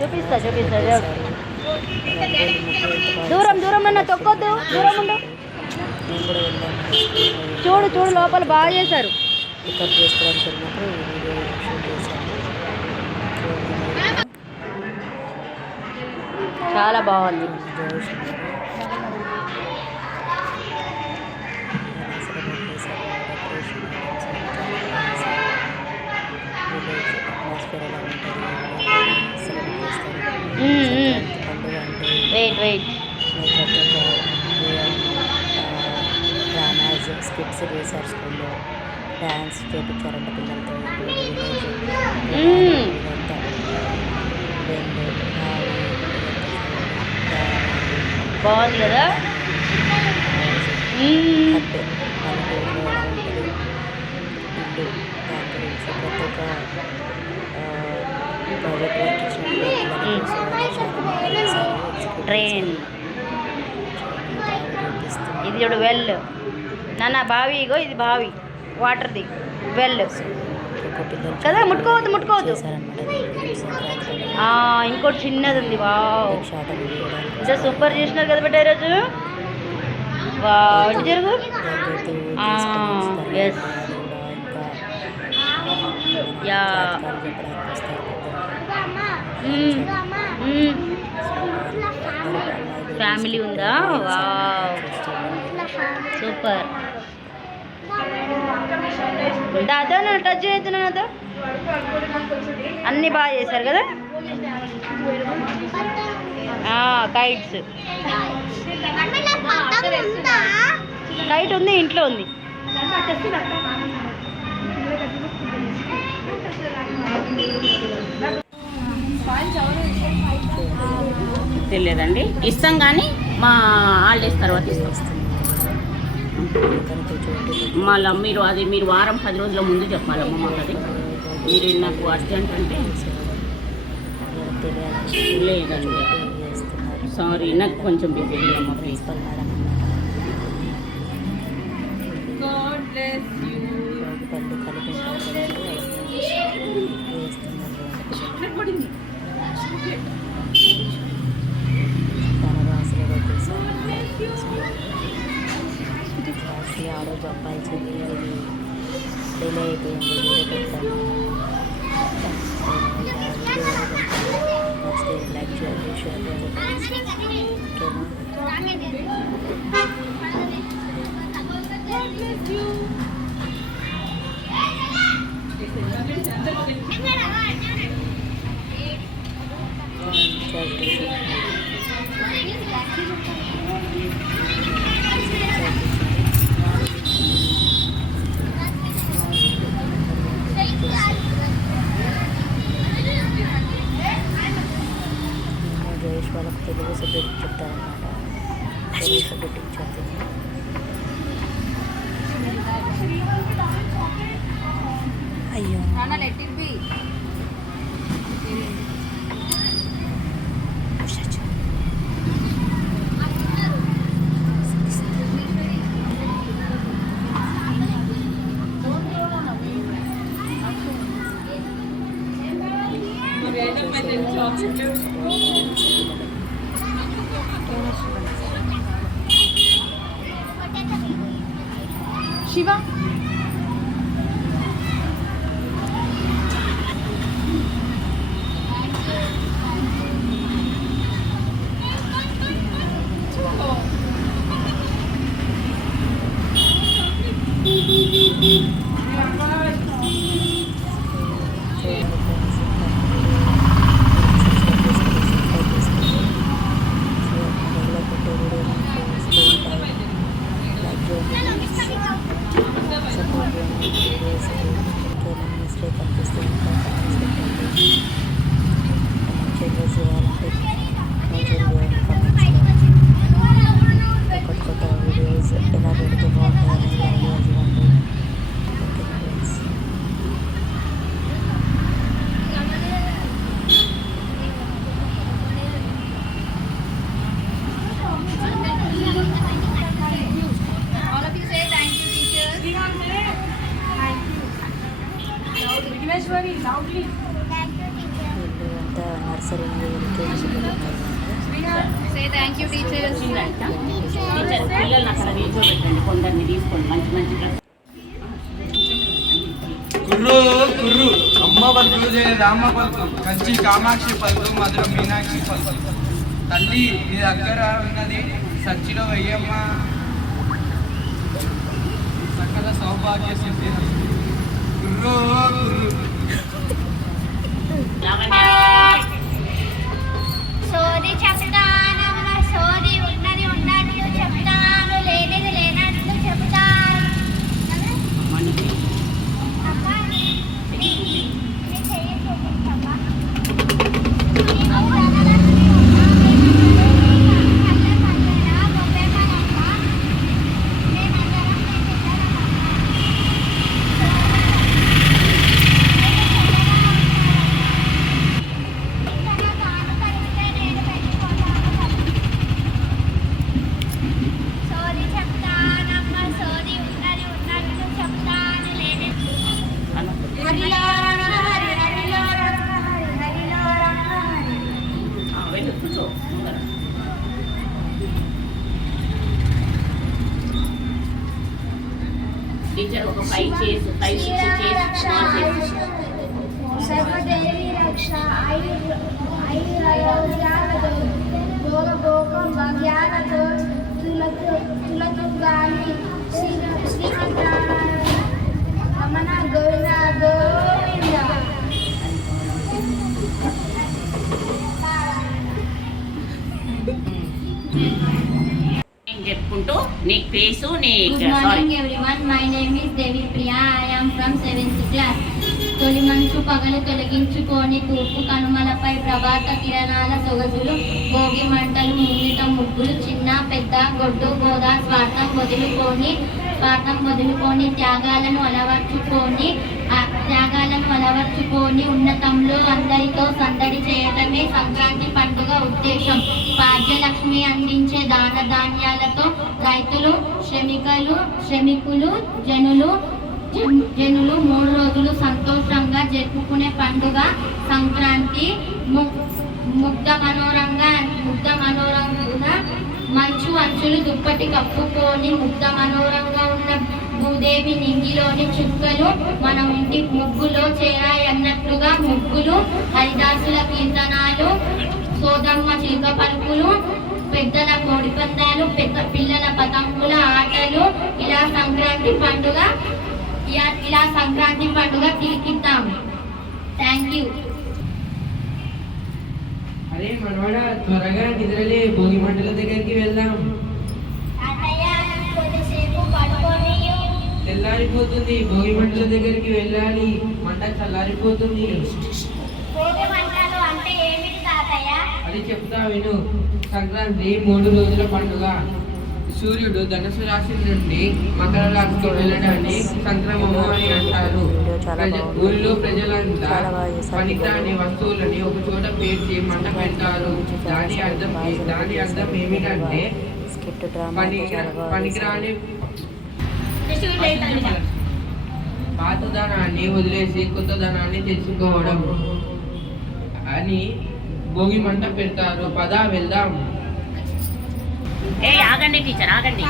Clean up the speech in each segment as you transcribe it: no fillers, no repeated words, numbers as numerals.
చూపిస్తా దూరం దూరం నన్ను తొక్కొద్దు, దూరం ఉండు. చూడు లోపల బాగా చేశారు. పికప్ చేసుకోవడానికి వెళ్ళినప్పుడు వీడియో షూట్ చేశాను. చాలా బాగుంది. వెయిట్ డ్రామాస్ స్కిట్స్ వేశారు స్కూల్లో, డ్యాన్స్ చేయించారంట పిల్లలతో. బాగుంది కదా. ట్రైన్ ఇది చూడు, వెల్ నాన్న బావి, ఇగో ఇది బావి, వాటర్ది వెల్ కదా. ముట్టుకోవద్దు. ఇంకోటి చిన్నది ఉంది. వావ్, ఇంకా సూపర్ చేసినారు కదా బిడ్డ ఈరోజు. వావ్, జరుగు. Yes, ya. ఫ్యామిలీ ఉందా? Wow, super. దాదా నన్ను టచ్ అవుతున్నా కదా. అన్నీ బాగా చేశారు కదా. కైట్స్, కైట్ ఉంది, ఇంట్లో ఉంది. తెలియదండి, ఇస్తాం కానీ మా హాలిడేస్ తర్వాత ఇస్తాం. మళ్ళీ మీరు వారం 10 రోజుల ముందు చెప్పాలమ్మ మాకు. అది మీరు నాకు అర్జెంట్ అంటే లేదండి, సారీ, నాకు కొంచెం బిజీ అమ్మ. ప్లీజ్. ఆ రోజు అప్పాల్సింది డిలే అయిపోయింది. నెక్స్ట్ లైక్ చేయండి, షేర్ చేయండి. జయేష్ వాళ్ళకు తెలుగు సబ్జెక్ట్ చెప్తారనమాట. తెలుగు సబ్జెక్ట్ ఇచ్చేది. అయ్యో, శివ వీళ్ళు అంతా నర్సరీ ఎల్కేజీ టీచర్ పిల్లల్ని అక్కడ నిల్చోబెట్టండి, కొందరిని తీసుకోండి మంచి మంచి డ్రెస్. కుర్రు కుర్రు అమ్మ పలుకు రామ పలుకు కంచి కామాక్షి పలుకు మధుర మీనాక్షి పలుకు తల్లి నీ దగ్గర ఉన్నది సచ్చిలో వెయ్యమ్మ సకల సౌభాగ్య సిద్ధి. కుర్రు కుర్రు సోది చెప్తానమ్మ, సోది ఉన్నది ఉన్నట్టు చెప్తాను, లేనిది లేనట్టు చెప్తాను. అమ్మా, నీ చెయ్యి చూపించమ్మా. సోది చెప్తానమ్మ, సోది ఉన్నది ఉన్నట్టు చెప్తాను, లేనిది హరిలో రమ హరి, హరిలో రమ హరి, హరిలో రమ హరి. వెళ్ళు కూర్చో ముందర. టీచర్ ఒక 5 6 చేసి సర్వదేవి రక్ష ఐరోగ్యాలతో భోగభోగం భాగ్యాలతో తులతు గాలి శ్రీమంతారాయణ రమణ గోవింద గోవింద. నేను చెప్పుకుంటూ నీ ఫేసు నీ Good sorry morning everyone. My name is Devi Priya. I am from 7th class. తొలి మంచు పగలు తొలగించుకొని తూర్పు కనుమలపై ప్రభాత కిరణాల సొగసులు, భోగి మంటలు, ముంగిట ముగ్గులు, చిన్న పెద్ద గొడ్డు గోద, స్వార్థం వదులుకొని త్యాగాలను అలవర్చుకొని ఉన్నతంలో అందరితో సందడి చేయటమే సంక్రాంతి పండుగ ఉద్దేశం. భాగ్యలక్ష్మి అందించే దాన ధాన్యాలతో రైతులు, శ్రమికులు, జనులు 3 రోజులు సంతోషంగా జరుపుకునే పండుగ సంక్రాంతి. ముగ్ధ మనోరంగా మంచు అంచులు దుప్పటి కప్పుకొని ముగ్ధ మనోరంగా ఉన్న భూదేవి నింగిలోని చుక్కలు మన ఇంటి ముగ్గులో చేరాయన్నట్లుగా ముగ్గులు, హరిదాసుల కీర్తనాలు, సోదమ్మ చిలుక పలుకులు, పెద్దల కోడి పందాలు, పిల్లల పతంగుల ఆటలు, ఇలా సంక్రాంతి పండుగ తిరిగిద్దాం. Thank you. అరే మనవాడా, త్వరగా నిద్రలే, భోగి మంటల దగ్గరికి వెళ్దాం. తెల్లారిపోతుంది, భోగి మంటల దగ్గరికి వెళ్ళాలి, మంట చల్లారిపోతుంది. అది చెప్తా విను. సంక్రాంతి 3 రోజుల పండుగ. సూర్యుడు ధనుసు రాశి నుండి మకర రాశికి వెళ్ళడాన్ని సంక్రమము అని అంటారు. ఊళ్ళో ప్రజలంతా పనికిరాని వస్తువులని ఒక చోట పేర్చి మంట పెడతారు. దాని అర్థం ఏమిటంటే పనికిరాని పాత ధనాన్ని వదిలేసి కొత్త ధనాన్ని తెచ్చుకోవడం అని భోగి మంట పెడతారు. పద వెళ్దాం. ఆగండి టీచర్, ఆగండి.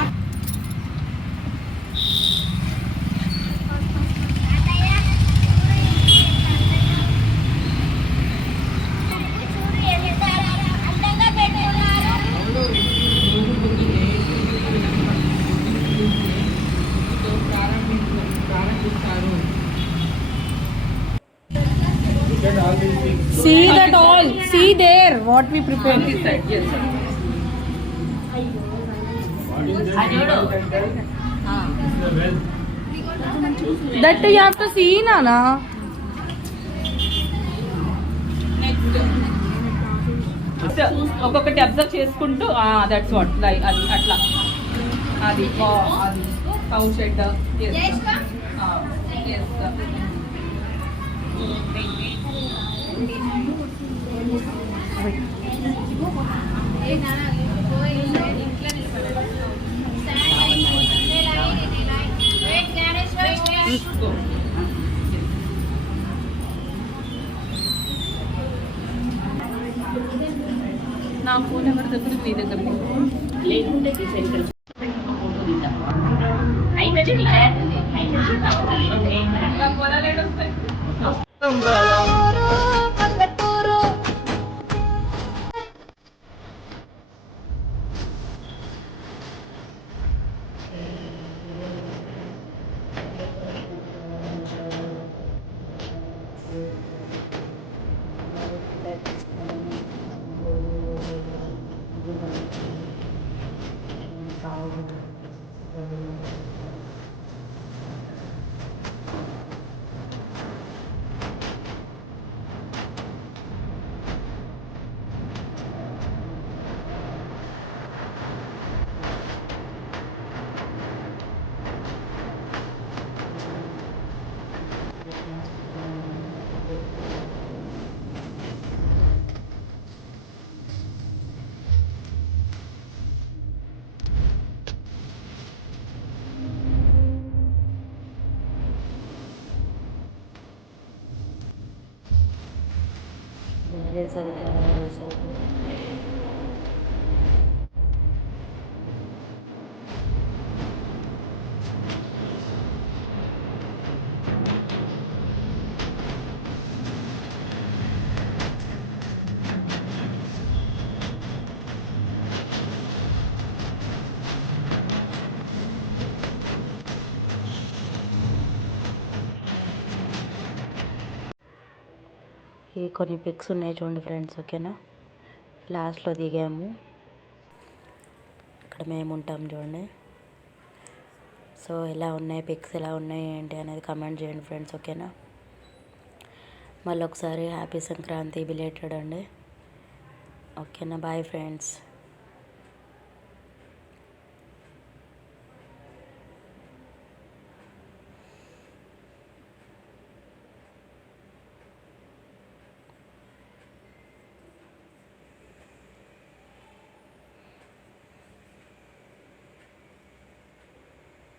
See that all. See there what we prepared. That you have to see, Nana. ఒక్కొక్కటి అబ్జర్వ్ చేసుకుంటూ దట్స్ వాట్ లైక్ అది అట్లా అది కౌ షెడ్ ఎవరి దగ్గర నీ దగ్గర లేకుంటే తీసేసి ఫోటో తీద్దాం అయితే ఈ కొన్ని పిక్స్ ఉన్నాయి చూడండి ఫ్రెండ్స్, ఓకేనా. లాస్ట్లో దిగాము, ఇక్కడ మేము ఉంటాం చూడండి. సో ఎలా ఉన్నాయి పిక్స్, ఎలా ఉన్నాయి ఏంటి అనేది కమెంట్ చేయండి ఫ్రెండ్స్, ఓకేనా. మళ్ళీ ఒకసారి హ్యాపీ సంక్రాంతి బిలేటెడ్ అండి, ఓకేనా. Bye friends.